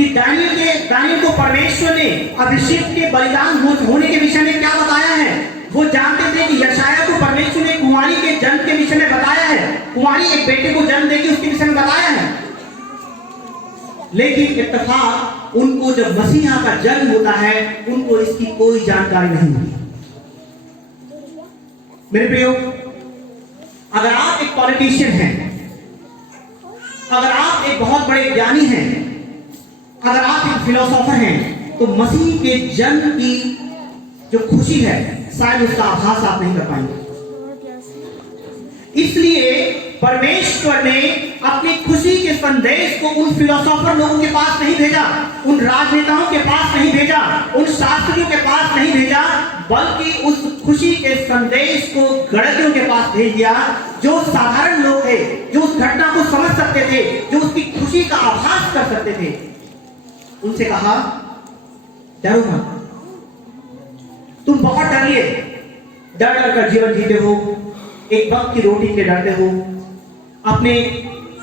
कि दानियल को परमेश्वर ने अभिषेक के बलिदान होने के विषय में क्या बताया है। वो जानते थे कि यशायाह को परमेश्वर ने कुंवारी के जन्म के विषय में बताया है, कुंवारी एक बेटे को जन्म देगी उसके विषय में बताया है। लेकिन इत्तेफाक उनको जब मसीहा का जन्म होता है उनको इसकी कोई जानकारी नहीं हुई। मेरे प्रियो, अगर आप एक पॉलिटिशियन हैं, अगर आप एक बहुत बड़े ज्ञानी हैं, अगर आप एक फिलोसोफर हैं, तो मसीह के जन्म की जो खुशी है शायद उसका आभास आप नहीं कर पाएंगे। इसलिए परमेश्वर ने अपनी खुशी के संदेश को उन फिलोसोफर लोगों के पास नहीं भेजा, उन राजनेताओं के पास नहीं भेजा, उन शास्त्रियों के पास नहीं भेजा, बल्कि उस खुशी के संदेश को गणितज्ञों के पास भेज दिया, जो साधारण लोग थे, जो उस घटना को समझ सकते थे, जो उसकी खुशी का आभास कर सकते थे। उनसे कहा, डरो मत, तुम बहुत डरिए, डर डर कर जीवन जीते हो, एक वक्त की रोटी के डरते हो, अपने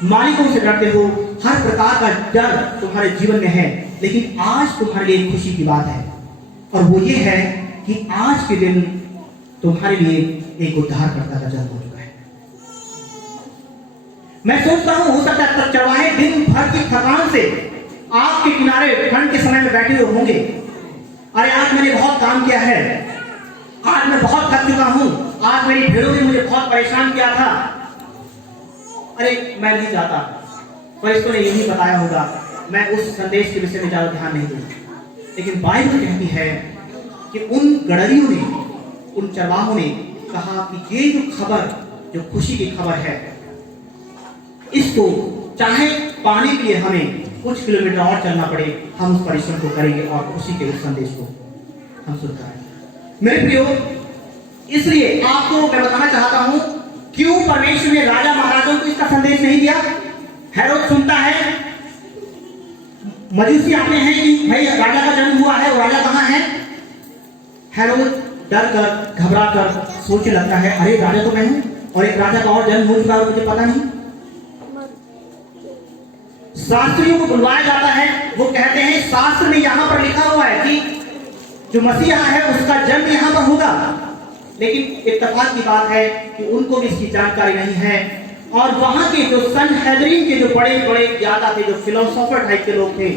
मालिकों से डरते हो, हर प्रकार का डर तुम्हारे जीवन में है। लेकिन आज तुम्हारे लिए खुशी की बात है, और वो ये है कि आज के दिन तुम्हारे लिए एक उद्धारकर्ता का जन्म हो चुका है। मैं सोचता हूं, हो सकता है चरवाहे दिन भर की थकान से आग के किनारे ठंड के समय में बैठे हुए होंगे। अरे आज मैंने बहुत काम किया है, आज मैं बहुत थक चुका हूं, आज मेरी भेड़ों ने मुझे बहुत परेशान किया था, अरे मैं नहीं चाहता, फरिश्तों ने यही बताया होगा, मैं उस संदेश के विषय में ज्यादा ध्यान नहीं दूंगा। लेकिन बाइबल कहती है कि उन गडरियों ने, उन चरवाहों ने कहा कि ये जो खबर, जो खुशी की खबर है, इसको चाहे पाने के लिए हमें कुछ किलोमीटर और चलना पड़े, हम उस परिश्रम को करेंगे और खुशी के उस संदेश को हम सुनते हैं। मेरे प्रियो, इसलिए आपको मैं बताना चाहता हूं, क्यों परमेश्वर ने राजा महाराजों को इसका संदेश नहीं दिया। हेरोद सुनता है, मजूसी आते हैं कि भाई राजा का जन्म हुआ है, वो राजा कहां है। हेरोद डर कर, घबरा कर सोचने लगता है, अरे राजा तो मैं हूं और एक राजा का और जन्म हो चुका है और मुझे पता नहीं। शास्त्रियों को बुलवाया जाता है, वो कहते हैं शास्त्र में यहां पर लिखा हुआ है कि जो मसीहा है उसका जन्म यहां पर होगा। लेकिन इत्तेफाक की बात है कि उनको भी इसकी जानकारी नहीं है, और वहां के जो सनहेदरीन के जो बड़े बड़े ज्ञाता थे, जो फिलोसोफर टाइप के लोग थे,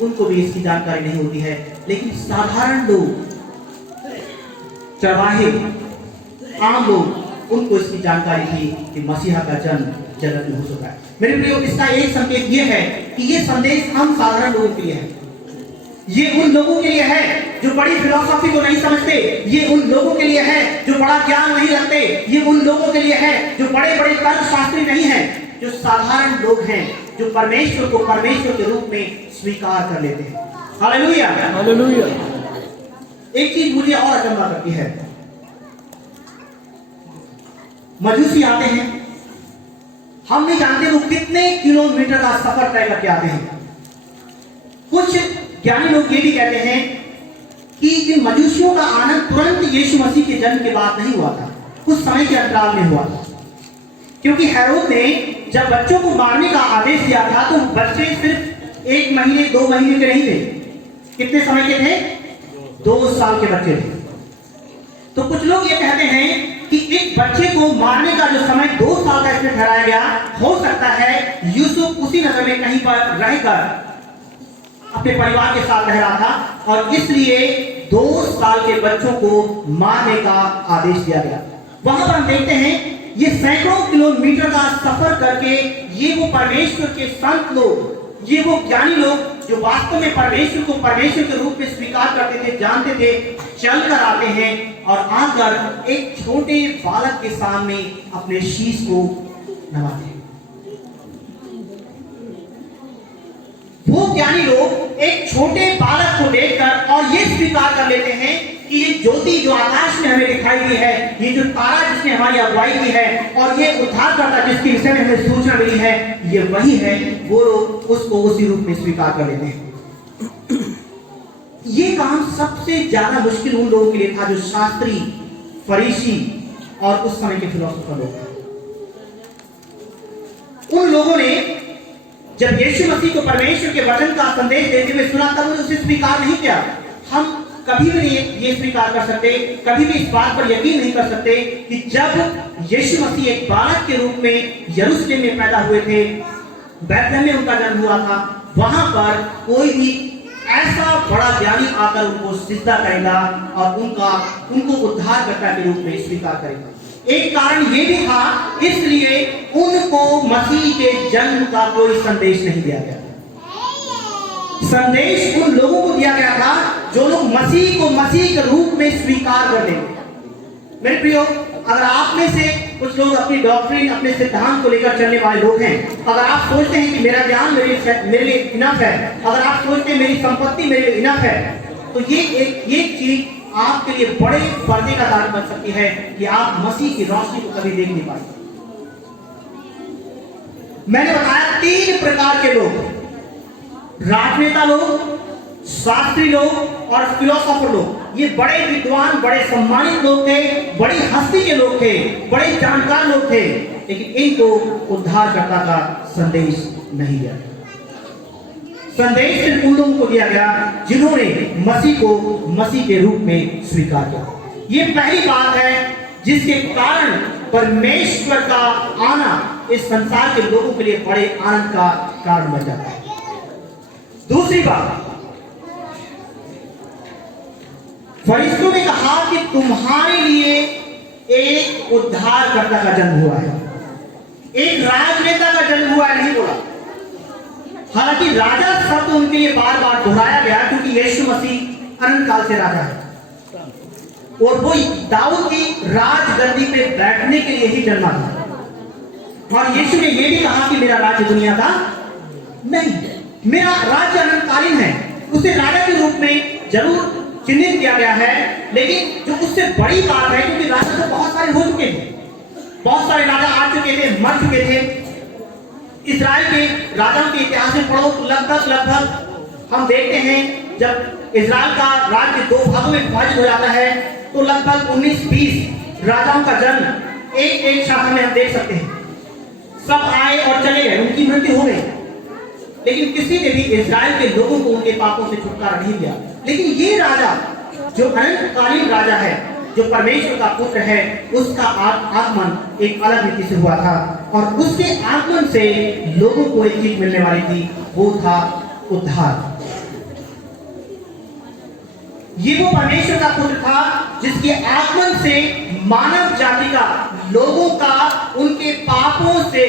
उनको भी इसकी जानकारी नहीं होती है। लेकिन साधारण लोग, चरवाहे, आम लोग, उनको इसकी जानकारी थी कि मसीहा का जन्म जगत में हो चुका है। मेरे प्रियो, इसका एक संकेत ये है कि ये संदेश हम साधारण लोगों के लिए है। ये उन लोगों के लिए है जो बड़ी फिलॉसफी को नहीं समझते, ये उन लोगों के लिए है जो बड़ा ज्ञान नहीं रखते, ये उन लोगों के लिए है जो बड़े बड़े तर्कशास्त्री नहीं है, जो साधारण लोग हैं, जो परमेश्वर को परमेश्वर के रूप में स्वीकार कर लेते हैं। Hallelujah, hallelujah. एक चीज मुझे और अचंभा करती है, मजूसी आते हैं, हम नहीं जानते वो कितने किलोमीटर का सफर तय करके आते हैं। कुछ ज्ञानी लोग ये भी कहते हैं कि इन मजूसियों का आनंद तुरंत यीशु मसीह के जन्म के बाद नहीं हुआ था, कुछ समय के अंतराल में हुआ था। क्योंकि हेरोद ने जब बच्चों को मारने का आदेश दिया था तो बच्चे सिर्फ 1 महीने 2 महीने के नहीं थे। कितने समय के थे? 2 साल के बच्चे थे। तो कुछ लोग ये कहते हैं कि एक बच्चे को मारने का जो समय 2 साल का इसमें ठहराया गया, हो सकता है यूसुफ उसी नगर में कहीं पर रहकर अपने परिवार के साथ रह रहा था और इसलिए 2 साल के बच्चों को मारने का आदेश दिया गया। वहां पर हम देखते हैं ये सैकड़ों किलोमीटर का सफर करके ये वो परमेश्वर के संत लोग, ये वो ज्ञानी लोग जो वास्तव में परमेश्वर को परमेश्वर के रूप में स्वीकार करते थे, जानते थे, चल कर आते हैं और आकर एक छोटे बालक के सामने अपने शीश को नवाते हैं। वो ज्ञानी लोग एक छोटे बालक को देखकर और ये स्वीकार कर लेते हैं कि ये ज्योति जो आकाश में हमें दिखाई दी है, ये जो तारा जिसने हमारी अगुवाई की है और ये उद्धारकर्ता जिसके विषय में हमें सूचना मिली है, ये वही है। वो लोग उसको उसी रूप में स्वीकार कर लेते हैं। ये काम सबसे ज्यादा मुश्किल उन लोगों के लिए था जो शास्त्री, फरीसी और उस समय के फिलोसोफर लोग थे। उन लोगों ने जब यीशु मसीह को परमेश्वर के वचन का संदेश देते हुए सुना तब उन्होंने उसे स्वीकार नहीं किया। हम कभी भी नहीं ये स्वीकार कर सकते, कभी भी इस बात पर यकीन नहीं कर सकते कि जब यीशु मसीह एक बालक के रूप में यरूशलेम में पैदा हुए थे, बैतलहम में उनका जन्म हुआ था, वहां पर कोई भी ऐसा बड़ा ज्ञानी आकर उनको सिजदा करेगा और उनको उद्धारकर्ता के रूप में स्वीकार करेगा। एक कारण ये भी था, इसलिए उनको मसीह के जन्म का कोई संदेश नहीं दिया गया। संदेश उन लोगों को दिया गया था जो लोग मसीह को मसीह के रूप में स्वीकार कर लेंगे। मेरे प्रियो, अगर आप में से कुछ लोग अपनी डॉक्ट्रिन, अपने सिद्धांत को लेकर चलने वाले लोग हैं, अगर आप सोचते हैं कि मेरा ज्ञान मेरे लिए इनफ है, अगर आप सोचते हैं मेरी संपत्ति मेरे लिए इनफ है, तो ये चीज आपके लिए बड़े पर्दे का कारण बन सकती है कि आप मसीह की रोशनी को कभी देख नहीं पाएंगे। मैंने बताया 3 प्रकार के लोग, राजनेता लोग, शास्त्री लोग और फिलोसोफर लोग। ये बड़े विद्वान, बड़े सम्मानित लोग थे, बड़ी हस्ती के लोग थे, बड़े जानकार लोग थे, लेकिन इनको उद्धारकर्ता का संदेश नहीं दिया गया। संदेश सिर्फ उन लोगों को दिया गया जिन्होंने मसीह को मसीह के रूप में स्वीकार किया। ये पहली बात है जिसके कारण परमेश्वर का आना इस संसार के लोगों के लिए बड़े आनंद का कारण बन जाता है। दूसरी बात, फरिश्तों ने कहा कि तुम्हारे लिए एक उद्धारकर्ता का जन्म हुआ है, एक राजनेता का जन्म हुआ है, नहीं बोला। हालांकि राजा शब्द उनके लिए बार बार दोहराया गया क्योंकि यीशु मसीह अनंत काल से राजा है और वो दाऊद की राजगद्दी पे बैठने के लिए ही जन्मा था। और यीशु ने यह भी कहा कि मेरा राज्य दुनिया का नहीं, मेरा राज्य अनंतकालीन है। उसे राजा के रूप में जरूर चिन्हित किया गया है, लेकिन जो उससे बड़ी बात है, क्योंकि राजा तो बहुत सारे हो चुके थे, बहुत सारे राजा आ चुके थे, मर चुके थे। इस्राएल के राजाओं के इतिहास में पढ़ो तो लगभग हम देखते हैं जब इस्राएल का राज्य 2 भागों में विभाजित हो जाता है तो लगभग 19-20 राजाओं का जन्म एक शाखा में हम देख सकते हैं। सब आए और चले गए, उनकी मृत्यु हो गई, लेकिन किसी ने भी इस्राएल के लोगों को उनके पापों से छुटकारा नहीं दिया। लेकिन ये राजा जो अनंतकालीन राजा है, जो परमेश्वर का पुत्र है, उसका आगमन एक अलग रीति से हुआ था और उसके आगमन से लोगों को एक चीज मिलने वाली थी, वो था उद्धार। ये वो परमेश्वर का पुत्र था जिसके आगमन से मानव जाति का, लोगों का उनके पापों से,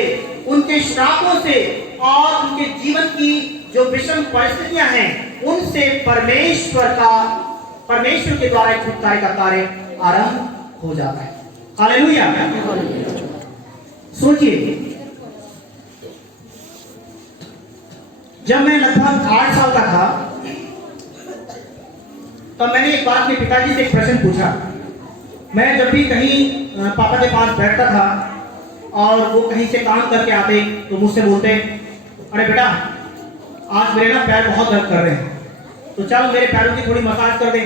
उनके श्रापों से और उनके जीवन की जो विषम परिस्थितियां हैं उनसे परमेश्वर के द्वारा एक छुटकारे का कार्य आरंभ हो जाता है। हालेलुया। सोचिए, जब मैं लगभग 8 साल का था तब मैंने एक बार अपने पिताजी से एक प्रश्न पूछा। मैं जब भी कहीं पापा के पास बैठता था और वो कहीं से काम करके आते तो मुझसे बोलते, अरे बेटा आज मेरे ना पैर बहुत दर्द कर रहे हैं, तो चल मेरे पैरों की थोड़ी मसाज कर दे।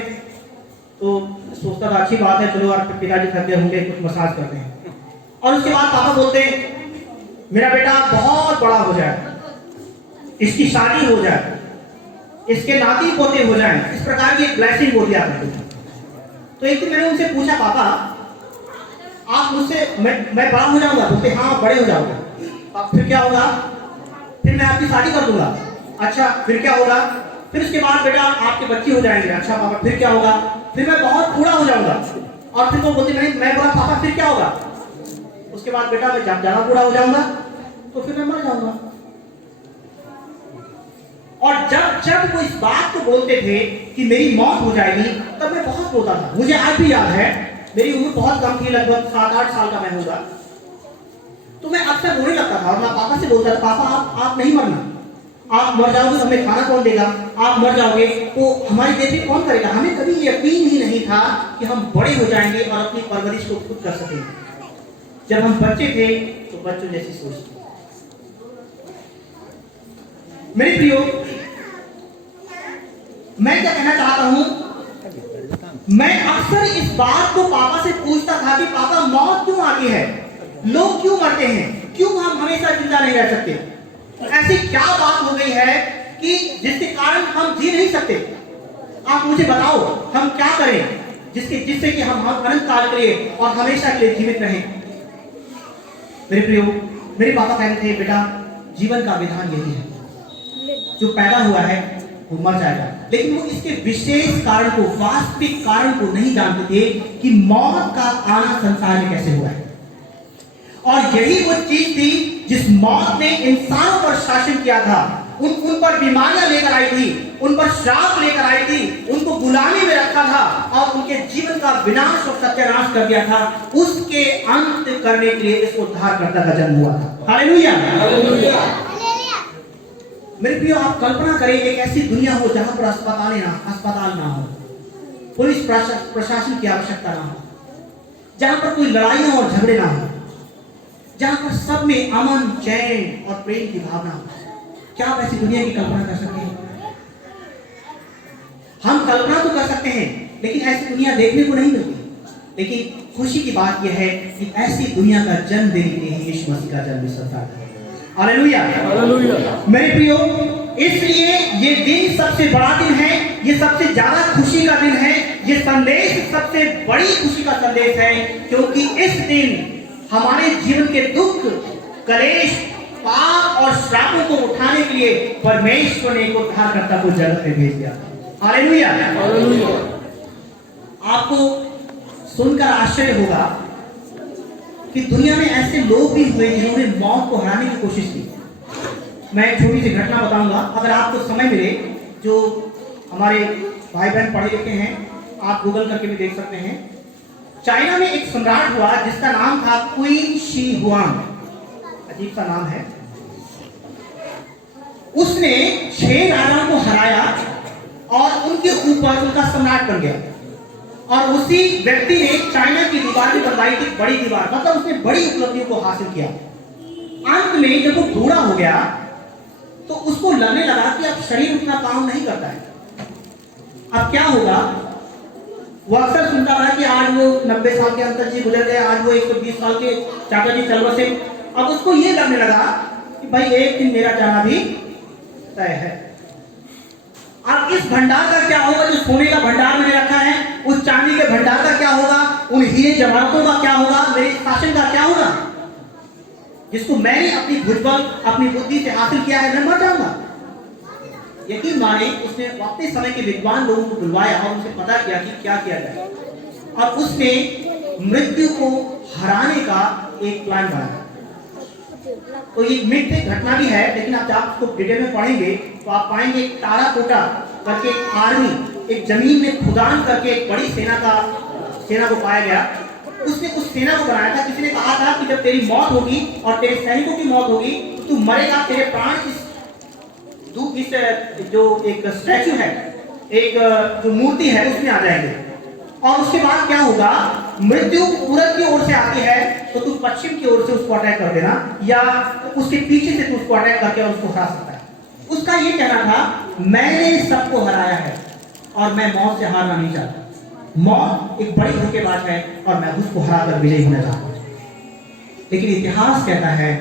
तो सोचता था अच्छी बात है, चलो और पिताजी थक गए होंगे, कुछ मसाज करते हैं। और उसके बाद पापा बोलते, मेरा बेटा बहुत बड़ा हो जाए, इसकी शादी हो जाए, इसके नाती पोते हो जाए, इस प्रकार की एक ब्लेसिंग बोली आपने। तो एक दिन मैंने उनसे पूछा, पापा आप मुझसे मैं बड़ा हो जाऊंगा? बोलते हाँ बड़े हो जाओगे। फिर क्या होगा? फिर मैं आपकी शादी कर दूंगा। अच्छा फिर क्या होगा? फिर उसके बाद बेटा आपके बच्चे हो जाएंगे। अच्छा पापा फिर क्या होगा? फिर मैं बहुत बूढ़ा हो जाऊंगा। और फिर वो बोलती, मैं बोला पापा फिर क्या होगा? उसके बाद बेटा मैं ज्यादा बूढ़ा हो जाऊंगा तो फिर मैं मर जाऊंगा। और जब वो इस बात को बोलते थे कि मेरी मौत हो जाएगी, तब मैं बहुत रोता था। मुझे आज भी याद है, मेरी उम्र बहुत कम थी, लगभग 7-8 साल का मैं होगा। तो मैं अक्सर रोने लगता था और मैं पापा से बोलता था, पापा आप नहीं मरना, आप मर जाओगे तो हमें खाना कौन देगा? आप मर जाओगे तो हमारी देखरेख कौन करेगा? हमें कभी यकीन ही नहीं था कि हम बड़े हो जाएंगे और अपनी परवरिश को खुद कर सकेंगे। जब हम बच्चे थे तो बच्चों जैसी सोच। मेरे प्रियो, मैं क्या कहना चाहता हूं, मैं अक्सर इस बात को पापा से पूछता था कि पापा मौत क्यों आती है, लोग क्यों मरते हैं, क्यों हम हमेशा जिंदा नहीं रह सकते? ऐसी क्या बात हो गई है कि जिसके कारण हम जी नहीं सकते? आप मुझे बताओ, हम क्या करें जिससे कि हम अनंत काल के लिए और हमेशा के लिए जीवित रहें? मेरे प्रियो, मेरे पापा कहते थे, बेटा जीवन का विधान यही है, जो पैदा हुआ है वो मर जाएगा। लेकिन वो इसके विशेष कारण को, वास्तविक कारण को नहीं जानते थे कि मौत का आना संसार में कैसे हुआ है। और यही वो चीज थी जिस मौत ने इंसानों पर शासन किया था, उन पर बीमारियां लेकर आई थी, उन पर श्राप लेकर आई थी, उनको गुलामी में रखा था और उनके जीवन का विनाश और सत्यानाश कर दिया था। उसके अंत करने के लिए इस उद्धारकर्ता का जन्म हुआ था। Hallelujah, hallelujah. मेरे प्रियो, आप कल्पना करें एक ऐसी दुनिया हो जहां पर अस्पताल ना हो, पुलिस प्रशासन की आवश्यकता ना हो, जहां पर कोई लड़ाइयां और झगड़े ना हो, जहां पर सब में अमन, चैन और प्रेम की भावना हो। क्या आप ऐसी दुनिया की कल्पना कर सकते हैं? हम कल्पना तो कर सकते हैं, लेकिन ऐसी दुनिया देखने को नहीं मिलती। लेकिन खुशी की बात यह है कि ऐसी दुनिया का जन्म देने के लिए यीशु मसीह का जन्म संसार है। Hallelujah, hallelujah. मेरे प्रियो, इसलिए ये दिन सबसे बड़ा दिन है, ये सबसे ज्यादा खुशी का दिन है, ये संदेश सबसे बड़ी खुशी का संदेश है, क्योंकि इस दिन हमारे जीवन के दुख, कलेश, पाप और श्रापों को उठाने के लिए परमेश्वर ने एक उद्धारकर्ता को जगत में भेज दिया। Hallelujah, hallelujah. आपको सुनकर आश्चर्य होगा कि दुनिया में ऐसे लोग भी हुए जिन्होंने मौत को हराने की कोशिश की। मैं एक छोटी सी घटना बताऊंगा, अगर आपको समय मिले, जो हमारे भाई बहन पढ़े लिखे हैं, आप गूगल करके भी देख सकते हैं। चाइना में एक सम्राट हुआ जिसका नाम था क्वीन शी हुआंग, अजीब सा नाम है। उसने 6 राजाओं को हराया और उनके ऊपर उनका सम्राट बन गया। और उसी व्यक्ति ने चाइना की दीवार भी बनवाई थी, बड़ी दीवार, मतलब उसने बड़ी उपलब्धियों को हासिल किया। अंत में जब वो बूढ़ा हो गया तो उसको लगने लगा कि अब शरीर उतना काम नहीं करता है, अब क्या होगा। वो अक्सर सुनता रहा कि आज वो 90 साल के अंतर जी गुजर गए, आज वो 120 साल के चाचा जी चल बसे। अब उसको ये लगने लगा कि भाई एक दिन मेरा जाना भी तय है। अब इस भंडार का क्या होगा, जो सोने का भंडार मैंने रखा है, उस चांदी के भंडार का क्या होगा, उन हीरे जवाहरातों का क्या होगा, मेरे शासन का क्या होगा, जिसको मैंने अपनी भुजबल, अपनी बुद्धि से हासिल किया है, मैं मर जाऊंगा। यकीन माने, उसने अपने समय के विद्वान लोगों को बुलवाया और उनसे पता किया कि क्या किया जाए, और उसने मृत्यु को हराने का एक प्लान बनाया। तो ये मिथ्य घटना भी है, लेकिन आप जब उसको डिटेल में पढ़ेंगे तो आप पाएंगे एक ताराकोटा करके एक आर्मी, एक जमीन में खुदान करके एक बड़ी सेना को पाया गया। उसने उस सेना को बनाया था। किसी ने कहा था कि जब तेरी मौत होगी और तेरे सैनिकों की मौत होगी तो तू मरेगा, तेरे प्राण इस जो एक स्टैचू है, एक जो मूर्ति है, उसमें आ जाएंगे। और उसके बाद क्या होगा, मृत्यु पूरब की ओर से आती है तो तू पश्चिम की ओर से उसको अटैक कर देना, या उसके पीछे से तू उसको अटैक करके और उसको हरा सकता है। उसका ये कहना था, मैंने सबको हराया है और मैं मौत से हारना नहीं चाहता। मौत एक बड़ी धोखेबाज है और मैं उसको हराकर विजयी होना चाहता हूं। लेकिन इतिहास कहता है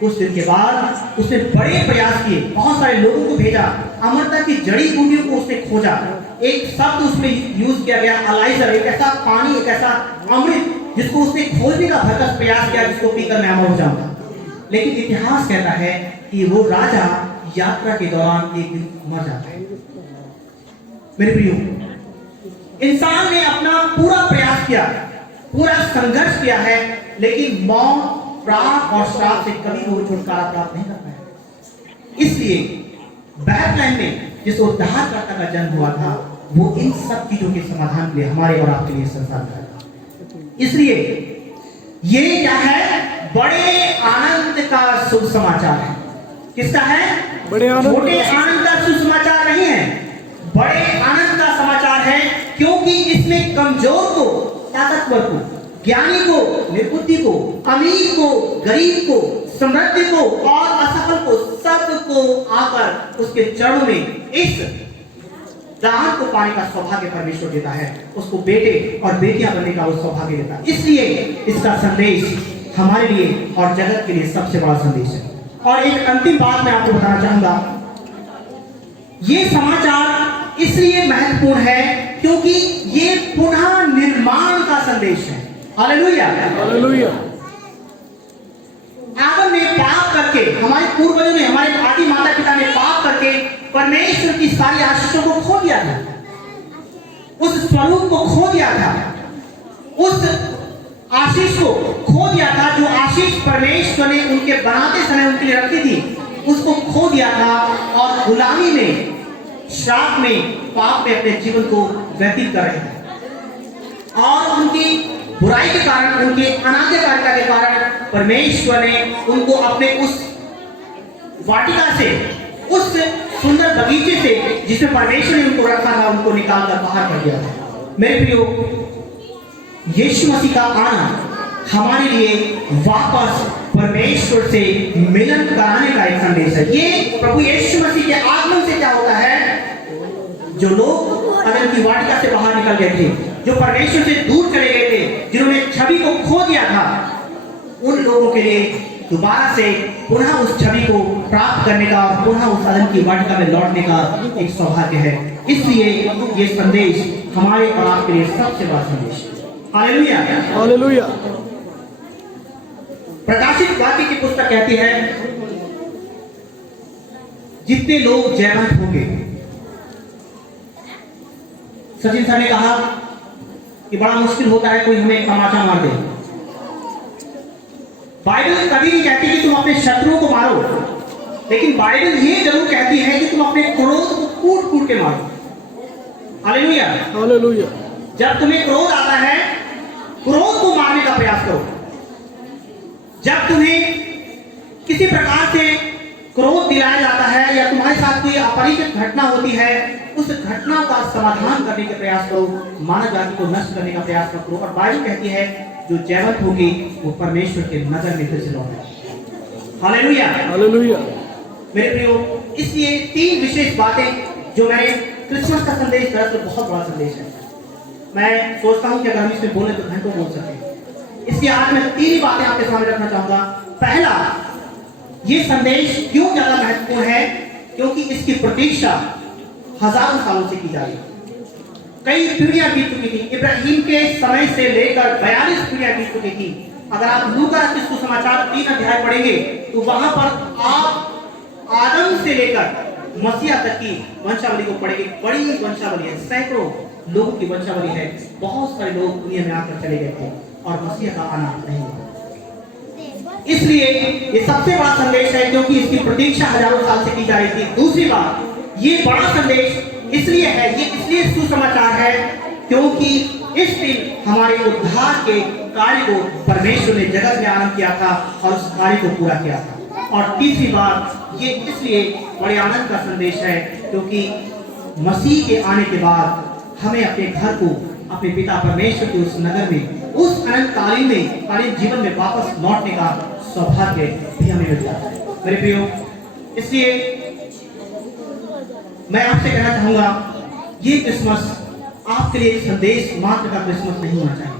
कुछ दिन के बाद उसने बड़े प्रयास किए, बहुत सारे लोगों को भेजा, अमरता की जड़ी बूटियों को उसने खोजा। एक शब्द उसमें यूज किया गया, अलाइजर, एक ऐसा पानी, एक ऐसा अमृत जिसको उसने खोजने का भरकस प्रयास किया, जिसको पीकर मैं अमर हो जाऊंगा। लेकिन इतिहास कहता है कि वो राजा यात्रा के दौरान एक दिन मर जाता है। मेरे प्रियो, इंसान ने अपना पूरा प्रयास किया, पूरा संघर्ष किया है, लेकिन मौत, प्राप और श्राप से कभी वो छुटकारा प्राप्त नहीं कर पाया। इसलिए बैथलेहम में जिस उद्धारकर्ता का जन्म हुआ था, वो इन सब चीजों के समाधान के लिए हमारे और आपके लिए संसार में आया। इसलिए ये क्या है, बड़े आनंद का शुभ समाचार है। किसका है? बड़े आनंद, छोटे आनंद का सुसमाचार नहीं है, बड़े आनंद का समाचार है। क्योंकि इसमें कमजोर को, ताकतवर को, ज्ञानी को, निर्बुद्धि को, अमीर को, गरीब को, समृद्ध को और असफल को, सबको आकर उसके चरणों में इस दान को पाने का सौभाग्य परमेश्वर देता है। उसको बेटे और बेटियां बनने का वो सौभाग्य देता है। इसलिए इसका संदेश हमारे लिए और जगत के लिए सबसे बड़ा संदेश है। और एक अंतिम बात मैं आपको बताना चाहूंगा। ये समाचार इसलिए महत्वपूर्ण है क्योंकि ये पुनः निर्माण का संदेश है। Hallelujah, hallelujah. आदम ने पाप करके, हमारे पूर्वजों ने, हमारे आदि माता पिता ने पाप करके परमेश्वर की सारी आशीषों को खो दिया था, उस स्वरूप को खो दिया था, उस आशीष को खो दिया था जो आशीष परमेश्वर ने उनके बनाते समय उनके लिए रखी थी, उसको खो दिया था और गुलामी में, श्राप में, पाप में अपने जीवन को व्यतीत कर रहे थे। और उनकी बुराई के कारण, उनके अनाज्ञाकारिता के कारण परमेश्वर ने उनको अपने उस वाटिका से, उस सुंदर बगीचे से जिसमें परमेश्वर ने उनको रखा था, उनको निकालकर बाहर कर दिया था। मेरे प्रियो, यीशु मसीह का आना हमारे लिए वापस परमेश्वर से मिलन कराने का एक संदेश है। ये प्रभु यीशु मसीह के आगमन से क्या होता है, जो लोग अदन की वाटिका से बाहर निकल गए थे, जो परमेश्वर से दूर चले गए थे, जिन्होंने छवि को खो दिया था, उन लोगों के लिए दोबारा से पुनः उस छवि को प्राप्त करने का और पुनः उस अदन की वाटिका में लौटने का एक सौभाग्य है। इसलिए ये संदेश हमारे और आपके लिए सबसे बड़ा संदेश है। Hallelujah, hallelujah. प्रकाशित वाक्य की पुस्तक कहती है, जितने लोग जयवंत होंगे। सचिन सर ने कहा कि बड़ा मुश्किल होता है कोई हमें तमाचा मार दे। बाइबल कभी नहीं कहती कि तुम अपने शत्रुओं को मारो, लेकिन बाइबल ये जरूर कहती है कि तुम अपने क्रोध को कूट कूट के मारो। Hallelujah, hallelujah. जब तुम्हें क्रोध आता है, क्रोध को मारने का प्रयास करो। जब तुम्हें किसी प्रकार से क्रोध दिलाया जाता है या तुम्हारे साथ कोई अपरिचित घटना होती है, उस घटना का समाधान करने का प्रयास करो, मानव जाति को नष्ट करने का प्रयास करो। और बाइबल कहती है जो जयवंत होगी वो परमेश्वर के नगर में फिर से लौटेगा। Hallelujah, hallelujah. मेरे प्रियो, इसलिए तीन विशेष बातें जो मैंने क्रिसमस का संदेश दरअसल बहुत बड़ा संदेश है। मैं सोचता हूं कि अगर हम इसमें बोले तो घंटों बोल सकते हैं। इसलिए आज मैं तीन ही बातें आपके सामने रखना चाहूंगा। पहला, ये संदेश क्यों ज्यादा महत्वपूर्ण है, क्योंकि इसकी प्रतीक्षा हजारों सालों से की जा रही है। कई पीढ़ियां बीत चुकी थी, इब्राहिम के समय से लेकर 42 पीढ़ियां बीत चुकी थी। अगर आप लूका रचित सुसमाचार 3 अध्याय पढ़ेंगे तो वहां पर आप आदम से लेकर मसीहा तक की वंशावली को पढ़ेंगे। बड़ी वंशावली है, सैकड़ों लोगों की वंशावली है। बहुत सारे लोग दुनिया में आकर चले गए थे और मसीहा का आना नहीं हुआ। इसलिए ये सबसे बड़ा संदेश है क्योंकि इसकी प्रतीक्षा हजारों साल से की जा रही थी। दूसरी बात, ये बड़ा संदेश इसलिए है, ये इसलिए सुसमाचार है क्योंकि इस दिन हमारे उद्धार के कार्य को परमेश्वर ने जगत में आरंभ किया था और उस कार्य को पूरा किया था। और तीसरी बात, ये इसलिए बड़े आनंद का संदेश है क्योंकि मसीह के आने के बाद हमें अपने घर को, अपने पिता परमेश्वर के उस नगर में, उस अनंतकालीन में, कालीन जीवन में वापस लौटने का सौभाग्य भी हमें मिलता है। मेरे प्रियो, इसलिए मैं आपसे कहना चाहूंगा, ये क्रिसमस आपके लिए संदेश मात्र का क्रिसमस नहीं होना चाहिए।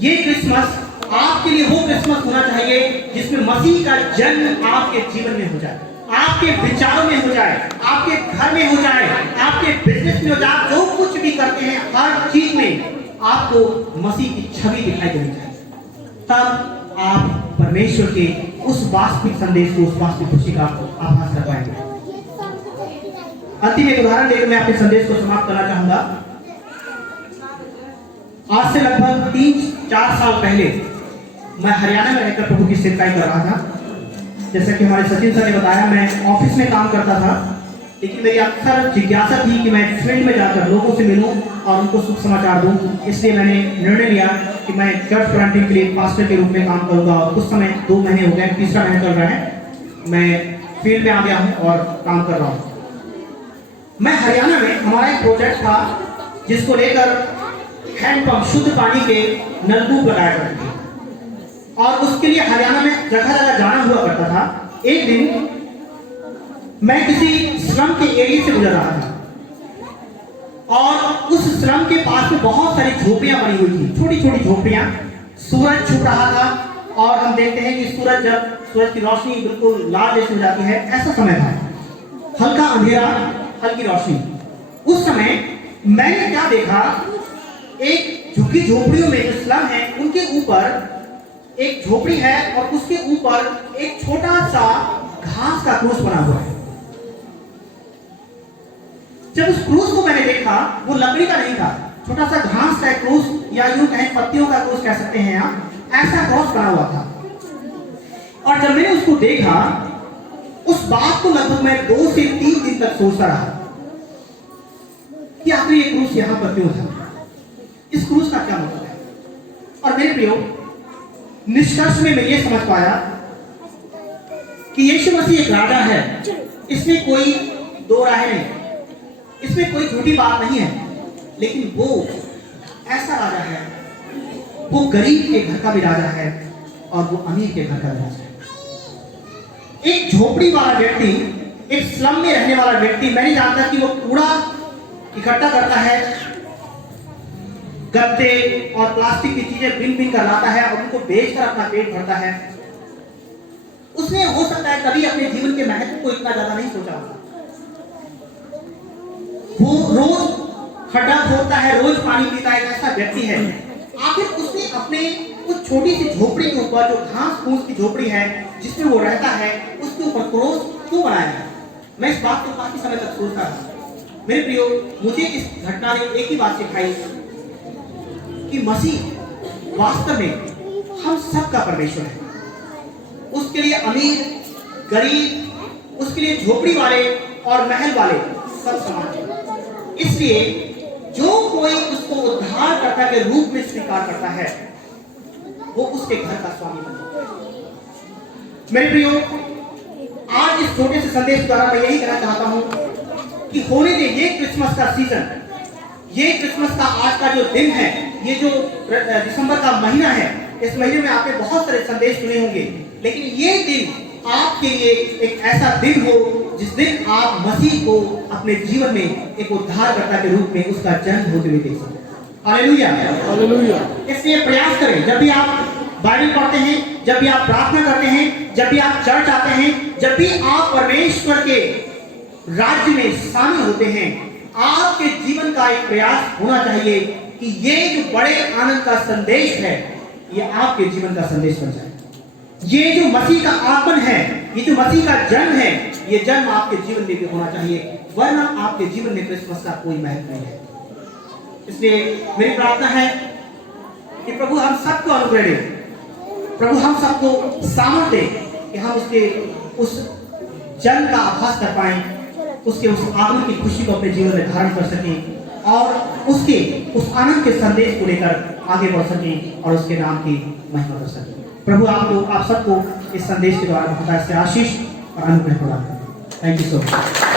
ये क्रिसमस आपके लिए वो क्रिसमस होना चाहिए जिसमें मसीह का जन्म आपके जीवन में हो जाए, आपके विचारों में हो जाए, आपके घर में हो जाए, आपके बिजनेस में हो जाए। जो कुछ भी करते हैं हर चीज में आपको मसीह की छवि दिखाई देनी चाहिए। तब आप परमेश्वर के उस वास्तविक संदेश को, उस वास्तविक खुशी का आभास कर पाएंगे। अंतिम एक उदाहरण देकर मैं अपने संदेश को समाप्त करना चाहूंगा। आज से लगभग 3-4 साल पहले मैं हरियाणा में रहकर प्रभु की सेवकाई कर रहा था। जैसा कि हमारे सचिन सर ने बताया, मैं ऑफिस में काम करता था, लेकिन मेरी अक्सर जिज्ञासा थी कि मैं फील्ड में जाकर लोगों से मिलूं और उनको शुभ समाचार दूं। इसलिए मैंने निर्णय लिया कि मैं चर्च प्लांटिंग के लिए पास्टर के रूप में काम करूंगा। और कुछ समय 2 महीने हो गए, तीसरा महीना चल रहा है, मैं फील्ड में आ गया हूँ और काम कर रहा हूँ। मैं हरियाणा में, हमारा एक प्रोजेक्ट था जिसको लेकर हैंडपंप, शुद्ध पानी के नलकूप लगाया करते थे और उसके लिए हरियाणा में जगह जगह जाना हुआ करता था। एक दिन मैं किसी स्लम के एरिया से गुजर रहा था और उस स्लम के पास में बहुत सारी झोपड़ियां बनी हुई थी, छोटी छोटी झोपड़ियां। सूरज छुप रहा था और हम देखते हैं कि सूरज की रोशनी बिल्कुल लाल जैसी हो जाती है, ऐसा समय था, हल्का अंधेरा हल्की रोशनी। उस समय मैंने क्या देखा, एक झुग्गी झोपड़ियों में जो स्लम है उनके ऊपर एक झोपड़ी है और उसके ऊपर एक छोटा सा घास का क्रूस बना हुआ है। जब उस क्रूस को मैंने देखा, वो लकड़ी का नहीं था, छोटा सा घास का क्रूस या यूं कहें पत्तियों का क्रूस कह सकते हैं आप, ऐसा क्रॉस बना हुआ था। और जब मैंने उसको देखा, उस बात को लगभग मैं 2 से 3 दिन तक सोचता रहा कि आखिर ये क्रूस यहां पर क्यों था, इस क्रूस का क्या मतलब है। और मेरे प्रियो, निष्कर्ष में मैं ये समझ पाया कि यीशु मसीह एक राजा है, इसमें कोई दो राय नहीं, इसमें कोई झूठी बात नहीं है, लेकिन वो ऐसा राजा है, वो गरीब के घर का भी राजा है और वो अमीर के घर का भी राजा है। एक झोपड़ी वाला व्यक्ति, एक स्लम में रहने वाला व्यक्ति, मैं नहीं जानता कि वो कूड़ा इकट्ठा करता है, गत्ते और प्लास्टिक की चीजें बिन बिन कर लाता है और उनको बेचकर अपना पेट भरता है। उसने हो सकता है कभी अपने जीवन के महत्व को इतना ज्यादा नहीं सोचा होगा। वो रोज खड्डा खोदता है, रोज पानी पीता है, ऐसा व्यक्ति है। आखिर उसने अपने उस छोटी सी झोपड़ी के ऊपर, जो घास फूस की झोपड़ी है जिसमें वो रहता है, उसके ऊपर क्रॉस क्यों बनाया है? मैं इस बात को काफी समय तक सोचता था। मेरे प्रियो, मुझे इस घटना ने एक ही बात सिखाई कि मसीह वास्तव में हम सबका परमेश्वर है। उसके लिए अमीर, गरीब, उसके लिए झोपड़ी वाले और महल वाले सब समान है। इसलिए जो कोई उसको उद्धारकर्ता के रूप में स्वीकार करता है, वो उसके घर का स्वामी बन जाता है। मेरे प्रियो, आज इस छोटे से संदेश द्वारा मैं यही कहना चाहता हूं कि होने दे ये क्रिसमस का सीजन, ये क्रिसमस का आज का जो दिन है, ये जो दिसंबर का महीना है, इस महीने में आपने बहुत सारे संदेश सुने होंगे, लेकिन ये दिन आपके लिए एक ऐसा दिन हो जिस दिन आप मसीह को अपने जीवन में एक उद्धारकर्ता के रूप में उसका जन्म होते हुए देख सकें। Hallelujah, hallelujah. इसलिए प्रयास करें, जब भी आप बाइबल पढ़ते हैं, जब भी आप प्रार्थना करते हैं, जब भी आप चर्च आते हैं, जब भी आप परमेश्वर के राज्य में शामिल होते हैं, आपके जीवन का एक प्रयास होना चाहिए कि ये जो बड़े आनंद का संदेश है, ये आपके जीवन का संदेश बन जाए। ये जो मसीह का आगमन है, ये जो मसीह का जन्म है, ये जन्म आपके जीवन में भी होना चाहिए, वरना आपके जीवन में क्रिसमस का कोई महत्व नहीं है। इसलिए मेरी प्रार्थना है कि प्रभु हम सबको अनुग्रह दे, प्रभु हम सबको सामर्थ्य दे कि हम उसके उस जन्म का आभास कर पाएं, उसके उस आगमन की खुशी को अपने जीवन में धारण कर सकें और उसके उस आनंद के संदेश को लेकर आगे बढ़ सकें और उसके नाम की महिमा कर सकें। प्रभु आप सबको इस संदेश के द्वारा बहुत से आशीष और अनुग्रह प्रदान करें। Thank you so much.